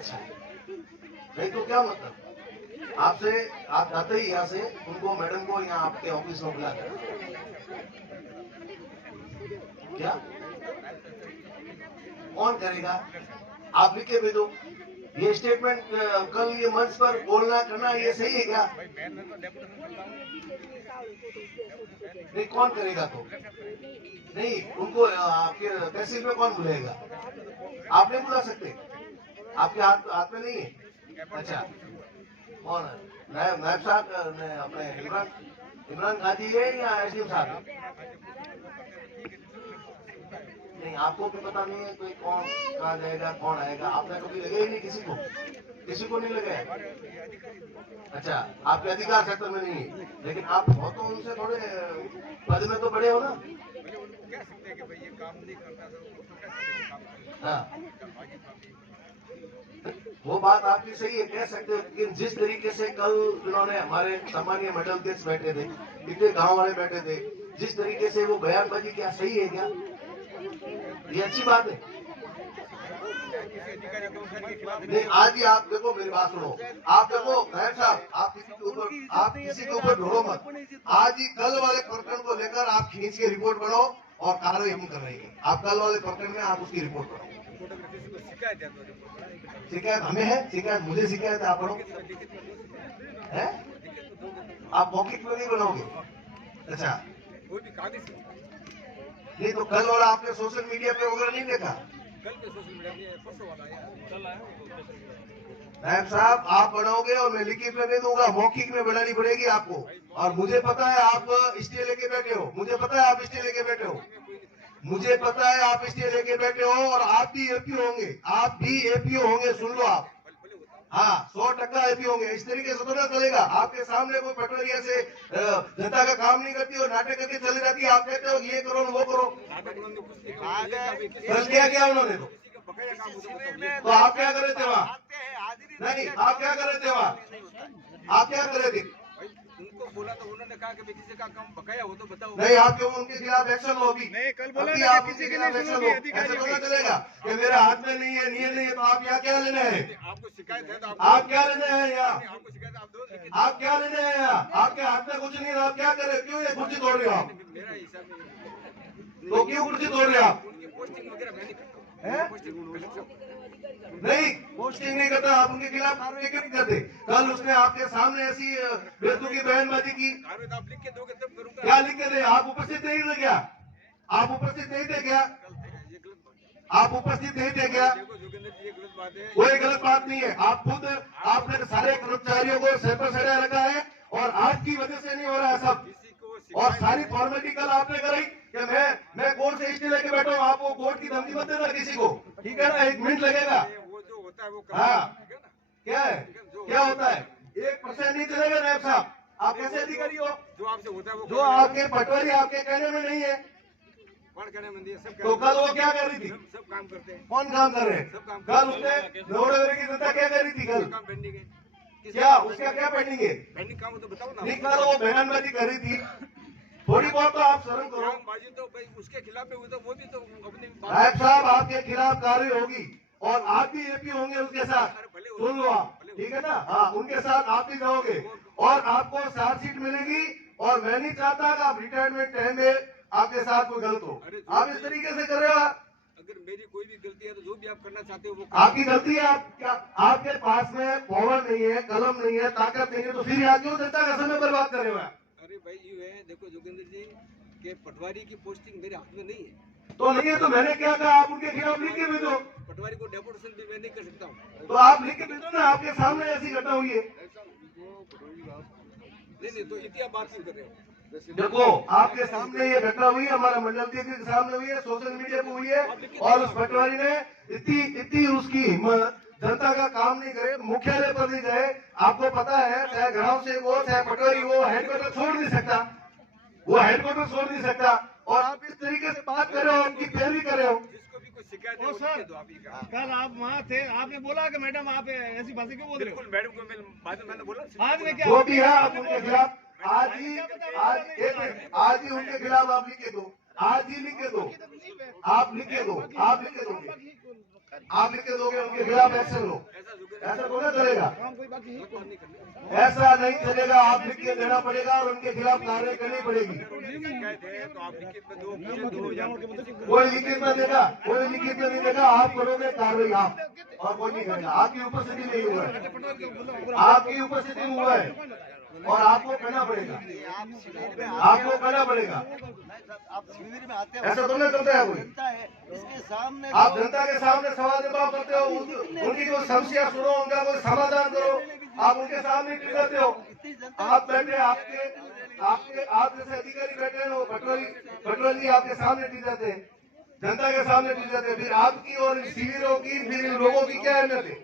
अच्छा, नहीं तो क्या मतलब आपसे आप जाते ही यहाँ से उनको मैडम को यहाँ आपके ऑफिस में बुला कर क्या कौन करेगा? आप लिख के भेजो। ये स्टेटमेंट कल ये मंच पर बोलना करना ये सही है क्या? नहीं कौन करेगा तो? नहीं उनको आपके तहसील में कौन बुलाएगा? आप नहीं बुला सकते, आपके हाथ में नहीं है। अच्छा कौन है? नायब साहब अपने इमरान गाजी है या एसडीएम साहब? नहीं आपको भी पता नहीं है कोई कौन कहाँ जाएगा कौन आएगा? आपने कभी लगे ही नहीं किसी को नहीं लगाया। अच्छा आपके अधिकार क्षेत्र में नहीं है, लेकिन आप हो तो उनसे थोड़े पद में तो बड़े हो ना। हाँ वो बात आपकी सही है, कह सकते हो, लेकिन जिस तरीके से कल उन्होंने हमारे सम्मानीय मेडल केस बैठे थे, इतने गांव वाले बैठे थे, जिस तरीके से वो बयानबाजी, क्या सही है क्या? ये अच्छी बात है। नहीं आज ही आप देखो, मेरी बात सुनो, आप देखो नायब साहब, आप किसी के ऊपर ढोलो मत। आज ही कल वाले प्रकरण को लेकर आप खींच के रिपोर्ट बनाओ और कार्रवाई हम कर रहे हैं। आप कल वाले प्रकरण में आप उसकी रिपोर्ट बनाओ। शिकायत हमें है, शिकायत मुझे शिकायत है, आप पढ़ो है? आप मौखिक में नहीं बनाओगे? अच्छा नहीं तो कल वाला आपने सोशल मीडिया पे वगैरह नहीं देखा? नायब साहब आप बनाओगे और मैं लिखित में नहीं दूंगा, मौखिक में बनानी पड़ेगी आपको। और मुझे पता है आप स्टे लेके बैठे हो, मुझे पता है आप स्टे लेके बैठे हो, मुझे पता है आप स्टे लेके बैठे हो, और आप भी एपीओ होंगे, आप भी एपीओ होंगे, सुन लो आप। हाँ 100% एपीओ होंगे। इस तरीके से तो ना चलेगा। आपके सामने कोई पटवारी ऐसे जनता का काम नहीं करती और नाटक करके चली जाती है, आप कहते हो ये करो वो करो। कल किया क्या उन्होंने? तो आप क्या कर रहे थे वहाँ? नहीं आप क्या कर रहे थे वहाँ? आप क्या कर रहे थे? उनको बोला तो उन्होंने कहा कि किसी का काम बकाया हो तो बताओ। नहीं आप क्यों उनके खिलाफ एक्शन लो? अभी नहीं कल बोला अभी ना आप किसी उनके के खिलाफ लिए एक्शन सुनो लो। ऐसे थोड़ा चलेगा कि मेरे हाथ में नहीं है, नहीं है, तो आप यहाँ क्या लेने हैं? आपको शिकायत है तो आप क्या लेने हैं यहाँ? आपको शिकायत आप दो, लेकिन आप क्या लेने हैं यहाँ? आपके हाथ में कुछ नहीं है, आप क्या कर रहे हो? क्यों ये कुर्सी तोड़ रहे हो आप? मेरा हिसाब तो क्यों कुर्सी तोड़ रहे हो आप? उनकी पोस्टिंग वगैरह मैं नहीं करता। हैं? पोस्टिंग नहीं पोस्टिंग नहीं करता, आप उनके खिलाफ कार्रवाई क्यों नहीं करते? कल उसने आपके सामने ऐसी बेतुकी की बयानबाजी की, आप लिख के दोगे तब करूंगा। क्या लिख के दे? आप उपस्थित नहीं थे क्या? आप उपस्थित नहीं थे क्या? ये गलत बात है। आप उपस्थित नहीं थे क्या? देखो जोगिंदर जी ये गलत बात है। कोई गलत बात नहीं है। आप खुद आपने सारे कर्मचारियों को सर पर चढ़ा रखा है और आज की वजह से नहीं हो रहा है सब। किसी को और सारी फॉर्मेलिटी कल आपने कराई कि मैं कोर्ट से स्टे लेके बैठा हूँ। आप वो कोर्ट की धमकी मत देना किसी को, ठीक है ना? 1 मिनट लगेगा। वो जो होता है वो हाँ ठीक है ना। क्या है, क्या होता है? 1% नहीं चलेगा नायब साहब। आप कैसे अधिकारी हो? जो आपसे होता है वो जो आपके पटवारी आपके कहने में नहीं है, कौन कहने में दिया सब तो कल वो क्या कर रही थी? सब काम करते हैं। कौन काम कर रहे हैं? कल उसने लोहड़े की जनता क्या कर रही थी? कल काम पेंडिंग है। क्या उसका क्या पेंडिंग है? पेंडिंग काम हो तो बताओ ना। नहीं कल वो बयानबाजी कर रही थी, थोड़ी बहुत तो आप शर्म करो। बाजी तो भाई उसके खिलाफ में हुई तो वो भी तो अपनी नायब साहब आपके खिलाफ कार्रवाई होगी और आप भी एपी होंगे उसके साथ, सुन लो आप, ठीक है ना? हाँ उनके साथ आप भी जाओगे और आपको चार्जशीट मिलेगी। और मैं नहीं चाहता कि आप रिटायरमेंट टाइम में आपके साथ कोई गलत हो। आप इस तरीके से कर रहे हो। अगर मेरी कोई भी गलती है तो जो भी आप करना चाहते हो वो आपकी गलती है। आप क्या आपके पास में पावर नहीं है, कलम नहीं है, ताकत नहीं है, तो फिर यहाँ क्यों जनता का समय बर्बाद कर रहे हो? अरे भाई ये है, देखो जोगिंदर जी के पटवारी की पोस्टिंग मेरे हाथ में नहीं है। तो नहीं है तो मैंने क्या कहा? आप उनके खिलाफ लिख के भेजो। पटवारी को डेपुटेशन भी मैं नहीं कर सकता हूँ। तो आप लिख के भेजो ना, आपके सामने ऐसी घटना हुई है। नहीं तो इतिहास बात क्यों कर रहे हो? देखो आपके सामने ये घटना हुई है, हमारा मंडल के सामने हुई है, सोशल मीडिया पे हुई है, और उस पटवारी ने इतनी उसकी हिम्मत, जनता का काम नहीं करे, मुख्यालय पर नहीं गए। आपको पता है चाहे गांव से वो चाहे पटवारी वो हेडक्वार्टर छोड़ नहीं सकता, वो हेडक्वार्टर छोड़ नहीं सकता। और आप इस तरीके से बात कर रहे हो, उनकी पैरवी कर रहे हो। जिसको भी कोई शिकायत है ओ वो सर, लिख के दो आप ही का। कल आप वहाँ थे, आपने बोला कि मैडम आप ऐसी बातें क्यों बोल रहे हो? बिल्कुल मैडम को मैं बाद में मैंने बोला आज में क्या जो भी है आप उनके खिलाफ आज ही उनके खिलाफ आप लिख के दो, आज ही लिख के दो, आप लिख के दो, आप लिख के दोगे, आप लिख के दोगे, उनके खिलाफ एक्शन लो। ऐसा ऐसा तो ना चलेगा, काम कोई बाकी है काम नहीं करना। ऐसा नहीं चलेगा। आप लिख के देना पड़ेगा और उनके खिलाफ कार्रवाई करनी पड़ेगी। शिकायत है तो आप लिखित में दो, मुझे दो या कोई लिखित में देगा, कोई लिखित में नहीं देगा, आप करोगे कार्रवाई आप, और कोई नहीं करेगा। आपकी उपस्थिति नहीं हुआ है, आपकी उपस्थिति में हुआ है और आपको करना पड़ेगा, आपको करना पड़ेगा। आप शिविर में आते हो, ऐसा तो नहीं चलता है कोई। जनता है इसके सामने आप जनता के सामने सवाल जवाब करते हो, उनकी जो समस्या सुनो, उनका कोई समाधान करो, आप उनके सामने टिक जाते हो। इतनी जनता आप बैठे, आपके आप जैसे अधिकारी बैठे हैं, वो पटवारी आपके सामने टिक जाते हैं, जनता के सामने टिक जाते हैं। फिर आपकी और शिविरों की, फिर इन लोगों की क्या अहमियत है?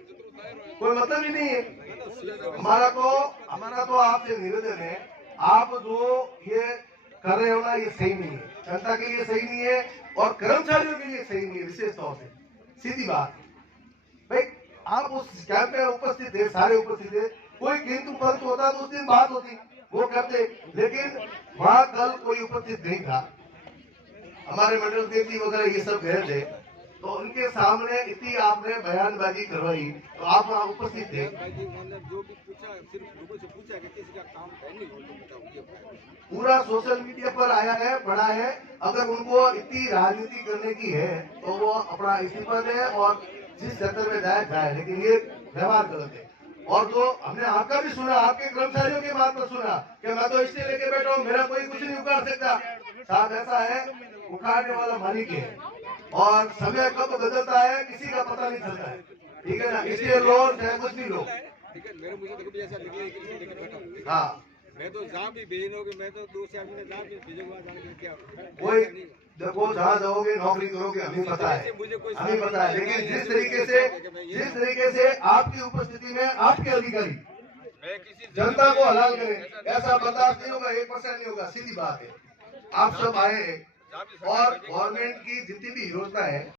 कोई मतलब ही नहीं है। हमारा तो आपसे निवेदन है, आप जो ये कर रहे हो ना, ये सही नहीं है, जनता के लिए सही नहीं है और कर्मचारियों के लिए सही नहीं है। विशेष तौर से सीधी बात भाई, आप उस कैंप में उपस्थित थे, सारे उपस्थित थे, कोई किंतु परंतु होता तो उस दिन बात होती, वो करते, लेकिन वहां कल कोई उपस्थित नहीं था। हमारे मंडल देव जी वगैरह ये सब गए थे, तो उनके सामने इतनी आपने बयानबाजी करवाई, तो आप वहाँ उपस्थित थे। बाकी मैंने जो भी पूछा, सिर्फ लोगों से पूछा कि किसी का काम है नहीं, वो तो बताओ ये बताओ। पूरा सोशल मीडिया पर आया है, पड़ा है। अगर उनको इतनी राजनीति करने की है तो वो अपना इस्तीफा दे और जिस सेक्टर में जाए, लेकिन ये व्यवहार गलत है। और जो हमने आपका भी सुना, आपके कर्मचारियों की बात पर सुना कि मैं तो इसलिए लेके बैठा हूँ, मेरा कोई कुछ नहीं उखाड़ सकता। साहब ऐसा है, उखाड़ने वाला मालिक है और समय कब बदलता है किसी का पता नहीं चलता है, ठीक है ना। इसलिए लो चाहे कुछ भी लो। ठीक है, मेरे मुझे देखो भी ऐसा निकले कि इसे लेकर बैठा हूँ। हाँ, मैं तो जहाँ भी भेजोगे, मैं तो 2 से आदमी ने जहाँ भी भेजूंगा, जाने के क्या कोई देखो जहाँ जाओगे नौकरी करोगे, हमें पता है, हमें पता है। लेकिन जिस तरीके से आपकी उपस्थिति में आपके अधिकारी मैं किसी जनता को हलाल करें, ऐसा बर्दाश्त नहीं होगा, 1% नहीं होगा। सीधी बात है, आप सब आए हैं और गवर्नमेंट की जितनी भी योजना है